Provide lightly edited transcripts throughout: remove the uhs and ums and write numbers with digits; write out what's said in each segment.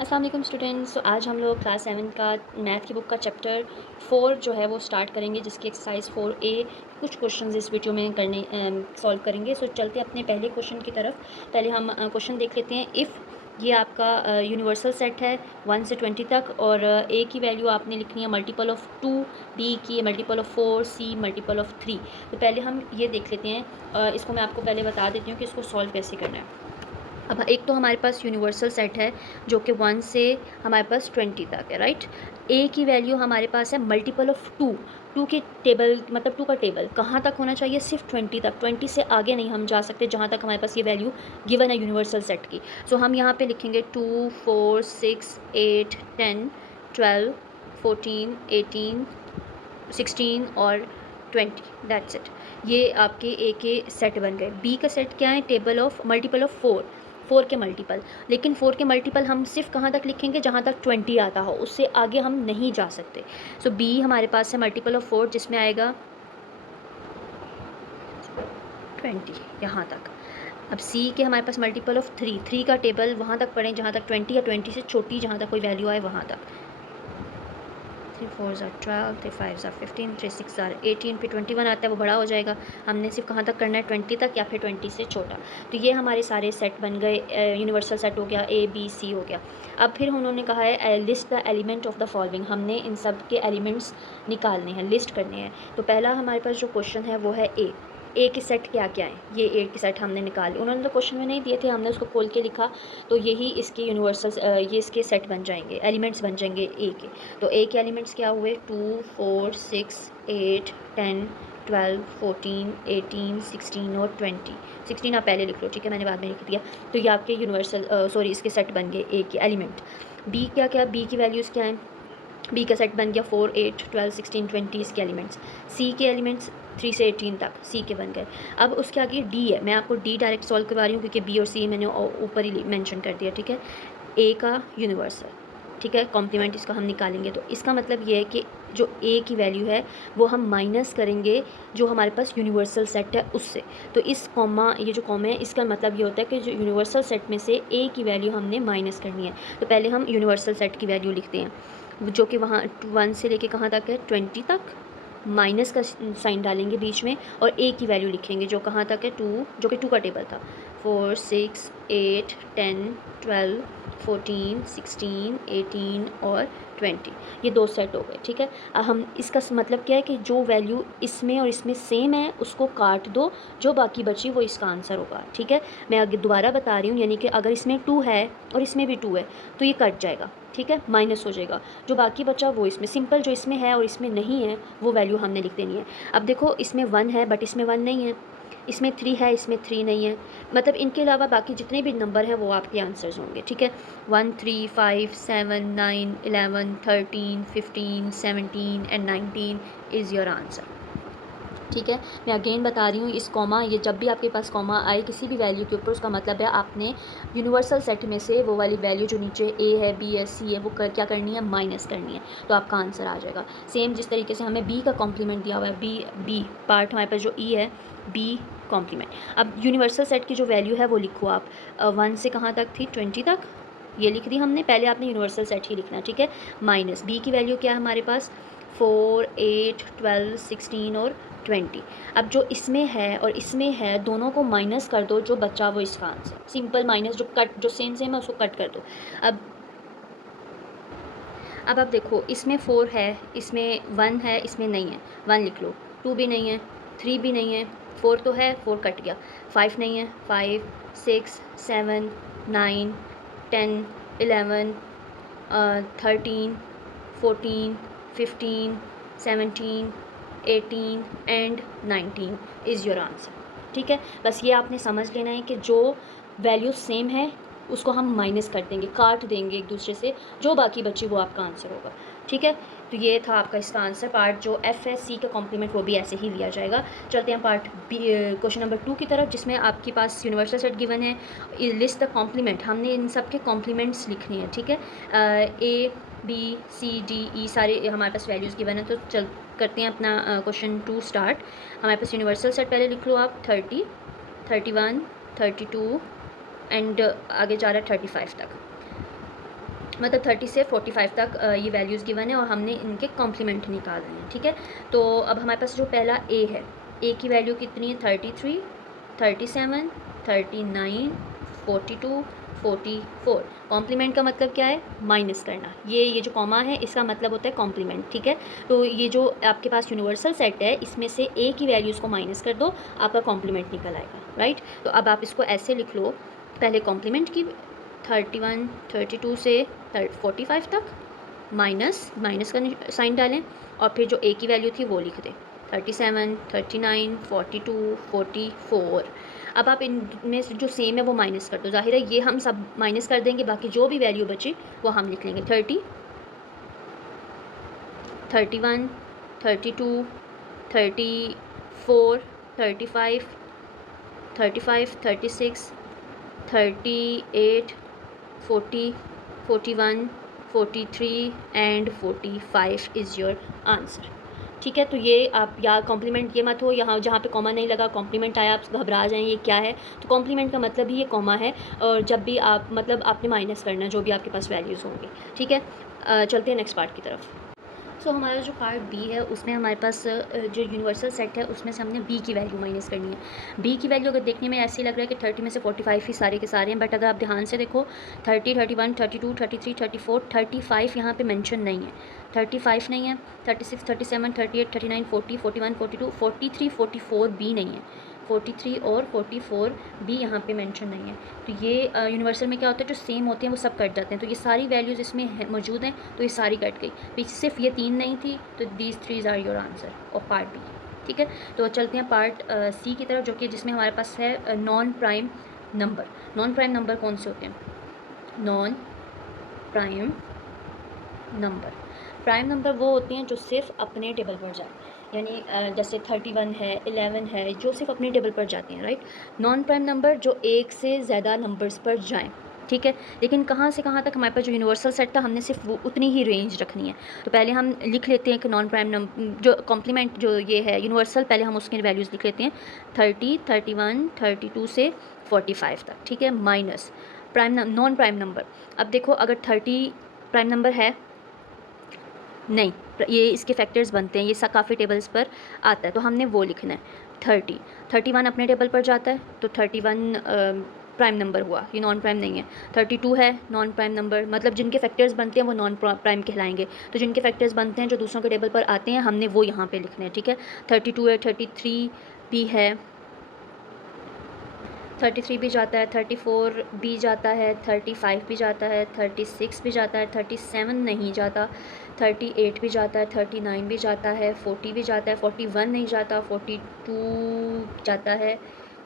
अस्सलाम वालेकुम स्टूडेंट्स। तो आज हम लोग क्लास 7 का मैथ की बुक का चैप्टर 4 जो है वो स्टार्ट करेंगे, जिसकी एक्सरसाइज 4A कुछ क्वेश्चंस इस वीडियो में करने सॉल्व करेंगे। सो चलते अपने पहले क्वेश्चन की तरफ। पहले हम क्वेश्चन देख लेते हैं। इफ़ ये आपका यूनिवर्सल सेट है 1 से 20 तक, और A की वैल्यू आपने लिखनी है मल्टीपल ऑफ़ 2, B की multiple of 4, C multiple of 3। तो पहले हम ये देख लेते हैं। इसको मैं आपको पहले बता देती हूँ कि इसको सॉल्व कैसे करना है। अब एक तो हमारे पास यूनिवर्सल सेट है जो कि 1 से हमारे पास 20 तक है, राइट। ए की वैल्यू हमारे पास है मल्टीपल ऑफ 2। 2 की टेबल मतलब 2 का टेबल कहाँ तक होना चाहिए? सिर्फ 20 तक। 20 से आगे नहीं हम जा सकते जहाँ तक हमारे पास ये वैल्यू गिवन है यूनिवर्सल सेट की। सो हम यहाँ पे लिखेंगे 2, 4, 6, 8, 10, 12, 14, 18, 16 और 20। That's it. ये आपके ए के सेट बन गए। बी का सेट क्या है? टेबल ऑफ मल्टीपल ऑफ 4, 4 के मल्टीपल। लेकिन 4 के मल्टीपल हम सिर्फ कहाँ तक लिखेंगे? जहाँ तक 20 आता हो, उससे आगे हम नहीं जा सकते। सो बी हमारे पास है मल्टीपल ऑफ 4, जिसमें आएगा 20 यहाँ तक। अब सी के हमारे पास मल्टीपल ऑफ 3, 3 का टेबल वहाँ तक पढ़ें जहाँ तक 20 या 20 से छोटी जहाँ तक कोई वैल्यू आए वहाँ तक। 3 4 are 12, 3 5 are 15, 3 6 are 18, फिर 21 आता है, वो बड़ा हो जाएगा। हमने सिर्फ कहाँ तक करना है? 20 तक, या फिर 20 से छोटा। तो ये हमारे सारे सेट बन गए। यूनिवर्सल सेट हो गया, ए बी सी हो गया। अब फिर उन्होंने कहा है list the element of the following. हमने इन सब के एलिमेंट्स निकालने हैं, लिस्ट करने हैं। तो पहला हमारे पास जो क्वेश्चन है वो है ए के सेट क्या क्या हैं? ये ए के सेट हमने निकाले। उन्होंने तो क्वेश्चन में नहीं दिए थे, हमने उसको खोल के लिखा। तो यही इसके यूनिवर्सल ये इसके सेट बन जाएंगे, एलिमेंट्स बन जाएंगे ए के। तो ए के एलिमेंट्स क्या हुए? 2, 4, 6, 8, 10, 12, 14, 18, 16 और 20। 16 आप पहले लिख लो, ठीक है, मैंने बाद में लिख दिया। तो ये आपके यूनिवर्सल सॉरी इसके सेट बन गए ए के एलिमेंट। बी क्या क्या? बी की वैल्यूज़ क्या हैं? बी का सेट बन गया 4, 8, 12, 16, 20 इसके एलिमेंट्स। सी के एलिमेंट्स 3 से 18 तक सी के बन गए। अब उसके आगे डी है। मैं आपको डी डायरेक्ट सॉल्व करवा रही हूँ क्योंकि बी और सी मैंने ऊपर ही मेंशन कर दिया, ठीक है। ए का यूनिवर्सल, ठीक है, कॉम्प्लीमेंट इसका हम निकालेंगे। तो इसका मतलब ये है कि जो ए की वैल्यू है वो हम माइनस करेंगे जो हमारे पास यूनिवर्सल सेट है उससे। तो इस कॉमा, ये जो कॉमा है, इसका मतलब ये होता है कि जो यूनिवर्सल सेट में से ए की वैल्यू हमने माइनस करनी है। तो पहले हम यूनिवर्सल सेट की वैल्यू लिखते हैं, जो कि वहाँ 1 से लेके कहाँ तक है? 20 तक। माइनस का साइन डालेंगे बीच में, और ए की वैल्यू लिखेंगे जो कहाँ तक है? 2, जो कि 2 का टेबल था। 4, 6, 8, 10, 12, 14, 16, 18 और 20। ये 2 सेट हो गए, ठीक है। अब हम इसका मतलब क्या है कि जो वैल्यू इसमें और इसमें सेम है उसको काट दो, जो बाकी बची वो इसका आंसर होगा, ठीक है। मैं आगे दोबारा बता रही हूँ, यानी कि अगर इसमें 2 है और इसमें भी 2 है तो ये कट जाएगा, ठीक है, माइनस हो जाएगा। जो बाकी बचा वो इसमें, सिंपल जो इसमें है और इसमें नहीं है वो वैल्यू हमने लिख देनी है। अब देखो इसमें 1 है बट इसमें 1 नहीं है, इसमें 3 है इसमें 3 नहीं है, मतलब इनके अलावा बाकी जितने भी नंबर हैं वो आपके आंसर्स होंगे, ठीक है। 1, 3, 5, 7, 9, 11, 13, 15, 17 एंड 19 इज़ योर आंसर, ठीक है। मैं अगेन बता रही हूँ, इस कॉमा, ये जब भी आपके पास कॉमा आए किसी भी वैल्यू के ऊपर, उसका मतलब है आपने यूनिवर्सल सेट में से वो वाली वैल्यू जो नीचे ए है, बी है, सी है, वो क्या करनी है? माइनस करनी है। तो आपका आंसर आ जाएगा। सेम जिस तरीके से हमें बी का कॉम्प्लीमेंट दिया हुआ है, बी पार्ट हमारे पास जो ई है, बी कॉम्प्लीमेंट। अब यूनिवर्सल सेट की जो वैल्यू है वो लिखो आप। 1 से कहाँ तक थी? 20 तक, ये लिख दी हमने। पहले आपने यूनिवर्सल सेट ही लिखना, ठीक है। माइनस बी की वैल्यू क्या है हमारे पास? 4, 8, 12, 16 और 20। अब जो इसमें है और इसमें है दोनों को माइनस कर दो, जो बचा वो इसका आंसर। सिंपल माइनस, जो कट, जो सेम सेम है उसको कट कर दो। अब आप देखो इसमें 4 है, इसमें 1 है, इसमें नहीं है, 1 लिख लो। 2 भी नहीं है, 3 भी नहीं है, 4 तो है, 4 कट गया। 5 नहीं है, 5, 6, 7, 9, 10, 11, 13, 14, 15, 17, 18 एंड 19 इज़ योर आंसर, ठीक है। बस ये आपने समझ लेना है कि जो वैल्यू सेम है उसको हम माइनस कर देंगे, काट देंगे एक दूसरे से, जो बाकी बची वो आपका आंसर होगा, ठीक है। तो ये था आपका इसका आंसर। पार्ट जो एफ है, सी का कॉम्प्लीमेंट, वो भी ऐसे ही लिया जाएगा। चलते हैं पार्ट बी, क्वेश्चन नंबर 2 की तरफ, जिसमें आपके पास यूनिवर्सल सेट गिवन है। लिस्ट द कॉम्प्लीमेंट, हमने इन सब के कॉम्प्लीमेंट्स लिखनी है, ठीक है। ए, बी, सी, डी, ई सारे हमारे पास वैल्यूज़ गिवन है। तो चल करते हैं अपना क्वेश्चन 2 स्टार्ट। हमारे पास यूनिवर्सल सेट पहले लिख लो आप। 30, 31, 32 एंड आगे जा रहा है 35 तक। मतलब 30 से 45 तक ये वैल्यूज़ गिवन है और हमने इनके कॉम्प्लीमेंट निकालने हैं, ठीक है। तो अब हमारे पास जो पहला ए है, ए की वैल्यू कितनी है 33, 37, 39, 42, 44। कॉम्प्लीमेंट का मतलब क्या है, माइनस करना। ये जो कॉमा है इसका मतलब होता है कॉम्प्लीमेंट, ठीक है। तो ये जो आपके पास यूनिवर्सल सेट है इसमें से ए की वैल्यूज़ को माइनस कर दो, आपका कॉम्प्लीमेंट निकल आएगा, राइट। तो अब आप इसको ऐसे लिख लो, पहले कॉम्प्लीमेंट की 31, 32 से 45 तक माइनस का साइन डालें और फिर जो ए की वैल्यू थी वो लिख दें 37, 39, 42, 44। अब आप इनमें से जो सेम है वो माइनस कर दो, जाहिर है ये हम सब माइनस कर देंगे, बाकी जो भी वैल्यू बची वो हम लिख लेंगे 30, 31, 32, 34, 35, 35, 36, 38, 40, 41, 43 एंड 45 इज़ योर आंसर, ठीक है। तो ये आप या कॉम्प्लीमेंट ये मत हो यहाँ जहाँ पे कॉमा नहीं लगा कॉम्प्लीमेंट आया आप घबरा जाएं ये क्या है, तो कॉम्प्लीमेंट का मतलब ही ये कॉमा है, और जब भी आप मतलब आपने माइनस करना जो भी आपके पास वैल्यूज़ होंगी, ठीक है। चलते हैं नेक्स्ट पार्ट की तरफ। सो हमारा जो पार्ट बी है उसमें हमारे पास जो यूनिवर्सल सेट है उसमें से हमने बी की वैल्यू माइनस करनी है। बी की वैल्यू अगर देखने में ऐसे लग रहा है कि 30 में से 45 ही सारे के सारे हैं, बट अगर आप ध्यान से देखो 30, 31, 32, 33, 34, 35 यहाँ पे मेंशन नहीं है, 35 नहीं है, 36, 37, 38, 39, 40, 41, 42, 43, 44 भी नहीं है, 43 और 44 भी यहाँ पे मेंशन नहीं है। तो ये यूनिवर्सल में क्या होता है, जो सेम होते हैं वो सब कट जाते हैं, तो ये सारी वैल्यूज़ इसमें मौजूद हैं, तो ये सारी कट गई, पीछे सिर्फ ये 3 नहीं थी, तो दीज 3 आर योर आंसर और पार्ट बी, ठीक है। तो चलते हैं पार्ट सी की तरफ, जो कि जिसमें हमारे पास है non prime number. Non prime number कौन से होते हैं, non prime number, prime number वो होते हैं जो सिर्फ अपने टेबल पर जाए, यानी जैसे 31 है, 11 है, जो सिर्फ अपने टेबल पर जाते हैं, राइट। नॉन प्राइम नंबर जो एक से ज़्यादा नंबर्स पर जाएं, ठीक है। लेकिन कहाँ से कहाँ तक, हमारे पास जो यूनिवर्सल सेट था हमने सिर्फ वो उतनी ही रेंज रखनी है। तो पहले हम लिख लेते हैं कि नॉन प्राइम नंबर जो कॉम्प्लीमेंट जो ये है यूनिवर्सल, पहले हम उसके वैल्यूज़ लिख लेते हैं 30, 31, 32 से 45 तक, ठीक है, minus prime non prime number. अब देखो अगर 30 प्राइम नंबर है नहीं, ये इसके फैक्टर्स बनते हैं, ये काफ़ी टेबल्स पर आता है, तो हमने वो लिखना है 30, 31 अपने टेबल पर जाता है, तो 31 प्राइम नंबर हुआ, ये नॉन प्राइम नहीं है। 32 है नॉन प्राइम नंबर, मतलब जिनके फैक्टर्स बनते हैं वो नॉन प्राइम कहलाएंगे, तो जिनके फैक्टर्स बनते हैं जो दूसरों के टेबल पर आते हैं हमने वो यहाँ पे लिखने हैं, ठीक है। 32 है, 33 भी है, 33 भी जाता है, 34 भी जाता है, 35 भी जाता है, 36 भी जाता है, 37 नहीं जाता, 38 भी जाता है, 39 भी जाता है, 40 भी जाता है, 41 नहीं जाता, 42 जाता है,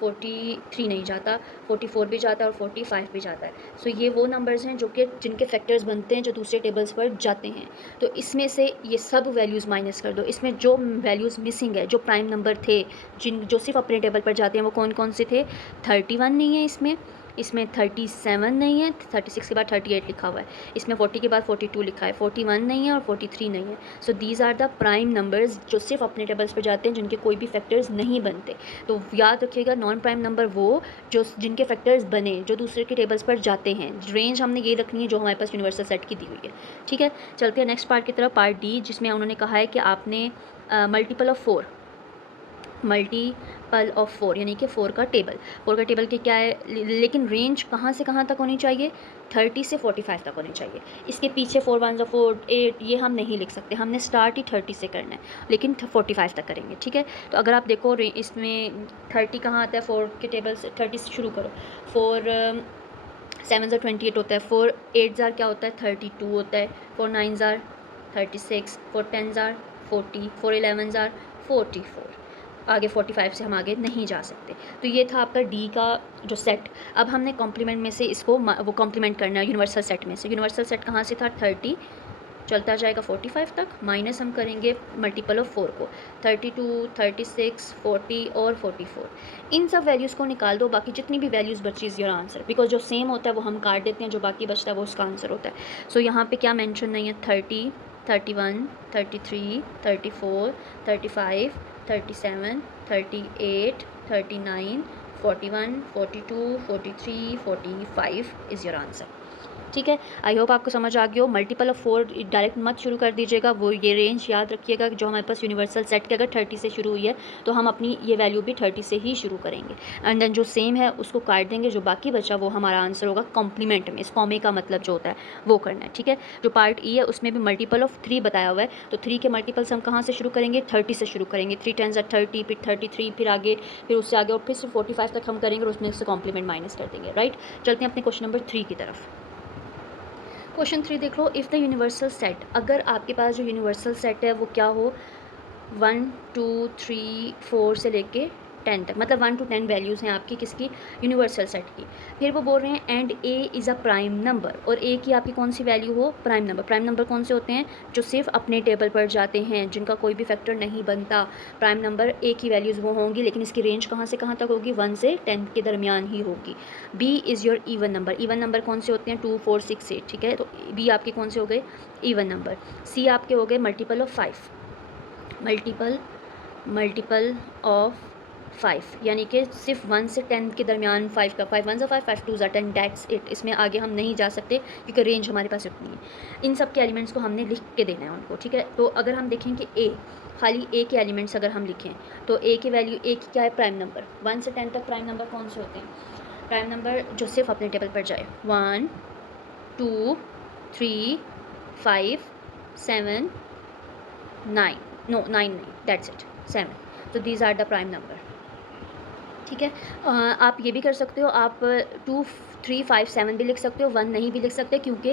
43 नहीं जाता, 44 भी जाता है और 45 भी जाता है। सो ये वो नंबर्स हैं जो कि जिनके फैक्टर्स बनते हैं जो दूसरे टेबल्स पर जाते हैं, तो इसमें से ये सब वैल्यूज़ माइनस कर दो। इसमें जो वैल्यूज़ मिसिंग है, जो प्राइम नंबर थे जो सिर्फ अपने टेबल पर जाते हैं, वो कौन कौन से थे, 31 नहीं है इसमें 37 नहीं है, 36 के बाद 38 लिखा हुआ है, इसमें 40 के बाद 42 लिखा है, 41 नहीं है और 43 नहीं है। So these are the prime numbers जो सिर्फ अपने टेबल्स पर जाते हैं, जिनके कोई भी फैक्टर्स नहीं बनते। तो याद रखिएगा, नॉन प्राइम नंबर वो जो जिनके फैक्टर्स बने जो दूसरे के टेबल्स पर जाते हैं। रेंज हमने ये रखनी है जो हमारे पास यूनिवर्सल सेट की दी हुई है, ठीक है। चलते हैं नेक्स्ट पार्ट की तरफ, पार्ट डी, जिसमें उन्होंने कहा है कि आपने मल्टीपल ऑफ 4 यानी कि 4 का टेबल की क्या है, लेकिन रेंज कहाँ से कहाँ तक होनी चाहिए, 30 से 45 तक होनी चाहिए। इसके पीछे 4 1 4 8 ये हम नहीं लिख सकते, हमने स्टार्ट ही 30 से करना है, लेकिन 45 तक करेंगे, ठीक है। तो अगर आप देखो इसमें 30 कहाँ आता है, 4 के टेबल से 30 से शुरू करो, 4 7 ज़ार 28 होता है, 4 8 ज़ार क्या होता है 32 होता है, 4 9 ज़ार 36, 4 10 ज़ार 40, 4 11 ज़ार 44, आगे 45 से हम आगे नहीं जा सकते। तो ये था आपका डी का जो सेट। अब हमने कॉम्प्लीमेंट में से इसको वो कॉम्प्लीमेंट करना है यूनिवर्सल सेट में से। यूनिवर्सल सेट कहाँ से था, 30 चलता जाएगा 45 तक, माइनस हम करेंगे मल्टीपल ऑफ 4 को, 32, 36, 40 और 44। इन सब वैल्यूज़ को निकाल दो, बाकी जितनी भी वैल्यूज़ बची इज़ योर आंसर, बिकॉज जो सेम होता है वो हम काट देते हैं, जो बाकी बचता है वो उसका आंसर होता है। सो यहाँ पे क्या मेंशन नहीं है, 30, 31, 33, 34, 35, 37, 38, 39, 41, 42, 43, 45 इज़ योर आंसर। ठीक है। आई होप आपको समझ आ गया हो। मल्टीपल ऑफ 4 डायरेक्ट मत शुरू कर दीजिएगा, वो ये रेंज याद रखिएगा जो हमारे पास यूनिवर्सल सेट के अगर 30 से शुरू हुई है तो हम अपनी ये वैल्यू भी 30 से ही शुरू करेंगे, एंड देन जो सेम है उसको काट देंगे, जो बाकी बचा वो हमारा आंसर होगा कॉम्प्लीमेंट में। इस कॉमे का मतलब जो होता है वो करना है, ठीक है। जो पार्ट ई है उसमें भी मल्टीपल ऑफ 3 बताया हुआ है, तो 3 के मल्टीपल्स हम कहाँ से शुरू करेंगे, 30 से शुरू करेंगे। 3 10 30, फिर 33, फिर आगे, फिर उससे आगे और फिर से 45 तक हम करेंगे और उसमें से कॉम्प्लीमेंट माइनस कर देंगे, राइट। चलते हैं अपने क्वेश्चन नंबर 3 की तरफ। क्वेश्चन 3 देख लो। इफ़ द यूनिवर्सल सेट, अगर आपके पास जो यूनिवर्सल सेट है वो क्या हो, 1 2 3 4 से लेके 10 तक, मतलब 1 to 10 वैल्यूज़ हैं आपकी किसकी, यूनिवर्सल सेट की। फिर वो बोल रहे हैं and A is a prime number, और ए की आपकी कौन सी वैल्यू हो, प्राइम नंबर। प्राइम नंबर कौन से होते हैं, जो सिर्फ अपने टेबल पर जाते हैं, जिनका कोई भी फैक्टर नहीं बनता। प्राइम नंबर ए की वैल्यूज़ वो होंगी, लेकिन इसकी रेंज कहाँ से कहाँ तक होगी, 1 से 10 के दरमियान ही होगी। B is your even number. Even number कौन से होते हैं, 2 4 6 8, ठीक है। तो बी आपके कौन से हो गए, ईवन नंबर। सी आपके हो गए मल्टीपल ऑफ 5, मल्टीपल ऑफ 5, यानी कि सिर्फ 1 से 10 के दरमियान 5 का, 5 1 5 5 2 10, दैट्स इट। इसमें आगे हम नहीं जा सकते क्योंकि रेंज हमारे पास उतनी है। इन सब के एलिमेंट्स को हमने लिख के देना है उनको, ठीक है। तो अगर हम देखें कि ए, खाली ए के एलिमेंट्स अगर हम लिखें तो ए की वैल्यू, ए की क्या है, प्राइम नंबर। 1 से 10 तक प्राइम नंबर कौन से होते हैं, प्राइम नंबर जो सिर्फ अपने टेबल पर जाए, 1 2 3 5 7 9, नो 9 नहीं, दैट्स इट, 7। तो these are the prime number, ठीक है। आप ये भी कर सकते हो, आप 2 3 5 7 भी लिख सकते हो, 1 नहीं भी लिख सकते क्योंकि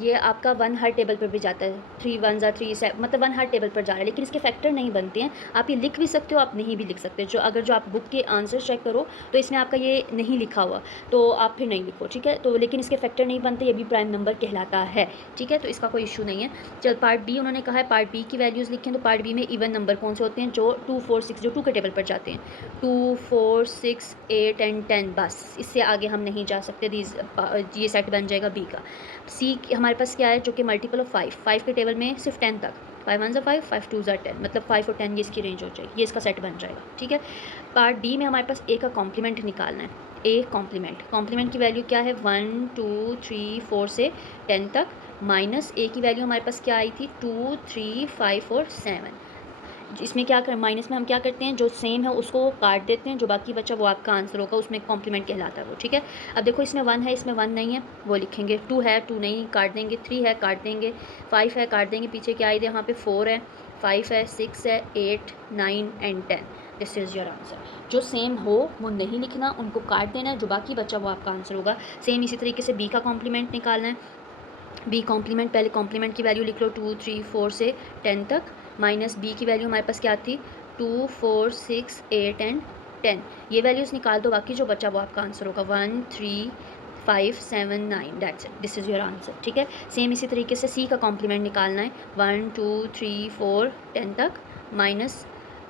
ये आपका 1 हर टेबल पर भी जाता है। 3 1 3 7, मतलब 1 हर टेबल पर जा रहा है, लेकिन इसके फैक्टर नहीं बनते हैं। आप ये लिख भी सकते हो, आप नहीं भी लिख सकते। जो अगर जो आप बुक के आंसर चेक करो तो इसमें आपका ये नहीं लिखा हुआ, तो आप फिर नहीं लिखो, ठीक है। तो लेकिन इसके फैक्टर नहीं बनते, ये भी प्राइम नंबर कहलाता है, ठीक है। तो इसका कोई इशू नहीं है। चल पार्ट बी उन्होंने कहा है, पार्ट बी की वैल्यूज़ लिखें। तो पार्ट बी में इवन नंबर कौन से होते हैं, जो 2 4 6, जो 2 के टेबल पर जाते हैं, 2 4 6 8 एंड 10, बस इससे आगे हम नहीं जा सकते। ये सेट बन जाएगा बी का। सी हमारे पास क्या है, जो कि मल्टीपल ऑफ 5, 5 के टेबल में सिर्फ 10 तक, 5 1 5 5 2 10, मतलब 5 और 10 ये इसकी रेंज हो जाएगी, ये इसका सेट बन जाएगा, ठीक है। पार्ट डी में हमारे पास ए का कॉम्प्लीमेंट निकालना है। ए कॉम्प्लीमेंट की वैल्यू क्या है, 1 2 3 4 से 10 तक, माइनस ए की वैल्यू हमारे पास क्या आई थी, 2 3 5 और 7। इसमें क्या कर, माइनस में हम क्या करते हैं, जो सेम है उसको काट देते हैं, जो बाकी बचा वो आपका आंसर होगा, उसमें कॉम्प्लीमेंट कहलाता है वो, ठीक है। अब देखो इसमें 1 है, इसमें 1 नहीं है, वो लिखेंगे। 2 है, 2 नहीं, काट देंगे। 3 है, काट देंगे। 5 है, काट देंगे। पीछे क्या आई थी, यहाँ पे 4 है, 5 है, 6 है, 8 9 and 10। This is your answer. जो सेम हो वो नहीं लिखना, उनको काट देना है, जो बाकी बचा वो आपका आंसर होगा। सेम इसी तरीके से बी का कॉम्प्लीमेंट निकालना है। बी कॉम्प्लीमेंट, पहले कॉम्प्लीमेंट की वैल्यू लिख लो, 2 3 4 से 10 तक, माइनस बी की वैल्यू हमारे पास क्या थी, 2 4 6 8 एंड 10। ये वैल्यूज़ निकाल दो, बाकी जो बचा वो आपका आंसर होगा, 1 3 5 7 9, that's it, this is your answer, ठीक है। सेम इसी तरीके से सी का कॉम्प्लीमेंट निकालना है, 1 2 3 4 10 तक, माइनस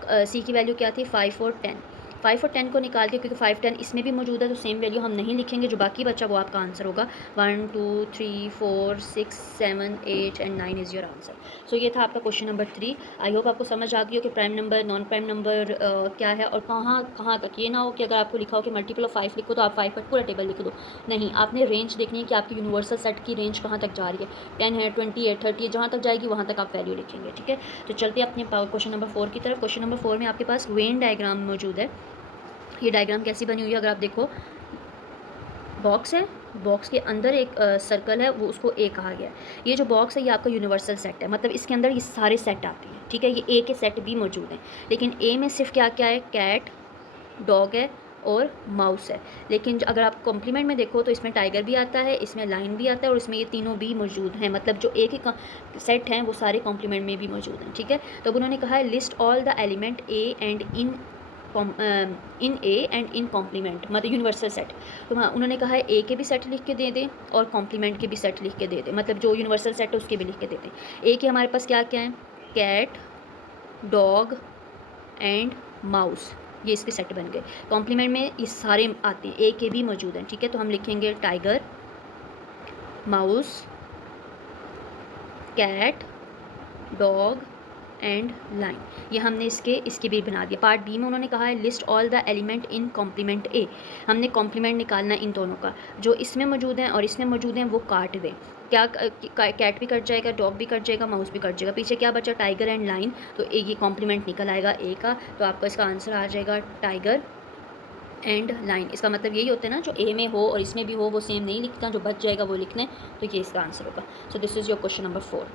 सी की वैल्यू क्या थी, 5 और 10। 5 और 10 को निकाल के, क्योंकि 5 10 इसमें भी मौजूद है तो सेम वैल्यू हम नहीं लिखेंगे, जो बाकी बचा वो आपका आंसर होगा। 1 2 3 4 6 7 8 एंड 9 इज़ योर आंसर। सो ये था आपका क्वेश्चन नंबर 3। आई होप आपको समझ आ गई हो कि prime number, non prime number क्या है और कहाँ कहाँ तक। ये ना हो कि अगर आपको लिखा हो कि मल्टीपल ऑफ 5 लिखो तो आप 5 पर पूरा टेबल लिख दो, नहीं, आपने रेंज देखनी है कि आपकी यूनिवर्सल सेट की रेंज कहाँ तक जा रही है। 10 है, 20 है, 30 है, जहाँ तक जाएगी वहाँ तक आप वैल्यू लिखेंगे, ठीक है। तो चलते हैं अपने क्वेश्चन नंबर 4 की तरफ। क्वेश्चन नंबर 4 में आपके पास वेन डायग्राम मौजूद है। ये डायग्राम कैसी बनी हुई है, अगर आप देखो, बॉक्स है, बॉक्स के अंदर एक सर्कल है, वो उसको ए कहा गया है। ये जो बॉक्स है ये आपका यूनिवर्सल सेट है, मतलब इसके अंदर ये सारे सेट आते हैं, ठीक है। ये ए के सेट भी मौजूद हैं, लेकिन ए में सिर्फ क्या क्या है, कैट, डॉग है और माउस है। लेकिन अगर आप कॉम्प्लीमेंट में देखो तो इसमें टाइगर भी आता है, इसमें लाइन भी आता है और इसमें ये तीनों भी मौजूद हैं, मतलब जो ए के सेट हैं वो सारे कॉम्प्लीमेंट में भी मौजूद हैं, ठीक है। तो अब उन्होंने कहा है list all the element A and in A and in complement, मतलब यूनिवर्सल सेट। तो हाँ, उन्होंने कहा है ए के भी सेट लिख के दे दें और कॉम्प्लीमेंट के भी सेट लिख के दे दें, मतलब जो यूनिवर्सल सेट है उसके भी लिख के दे दें। ए के हमारे पास क्या क्या है, कैट, डॉग एंड माउस, ये इसके सेट बन गए। कॉम्प्लीमेंट में ये सारे आते हैं, ए के भी मौजूद हैं, ठीक है। तो हम लिखेंगे tiger, mouse, cat, dog and lion. ये हमने इसके भी बना दिया। पार्ट बी में उन्होंने कहा है list all the element in complement A. हमने कॉम्प्लीमेंट निकालना है इन दोनों का, जो इसमें मौजूद हैं और इसमें मौजूद हैं वो काट दें। क्या कैट भी कट जाएगा, डॉग भी कट जाएगा, माउस भी कट जाएगा। पीछे क्या बचा, टाइगर एंड लाइन। तो ये कॉम्प्लीमेंट निकल आएगा ए का, तो आपका इसका आंसर आ जाएगा टाइगर एंड लाइन। इसका मतलब यही होता है ना, जो ए में हो और इसमें भी हो वो सेम नहीं लिखता, जो बच जाएगा वो लिखना है। तो ये इसका आंसर होगा। So this is your question number 4।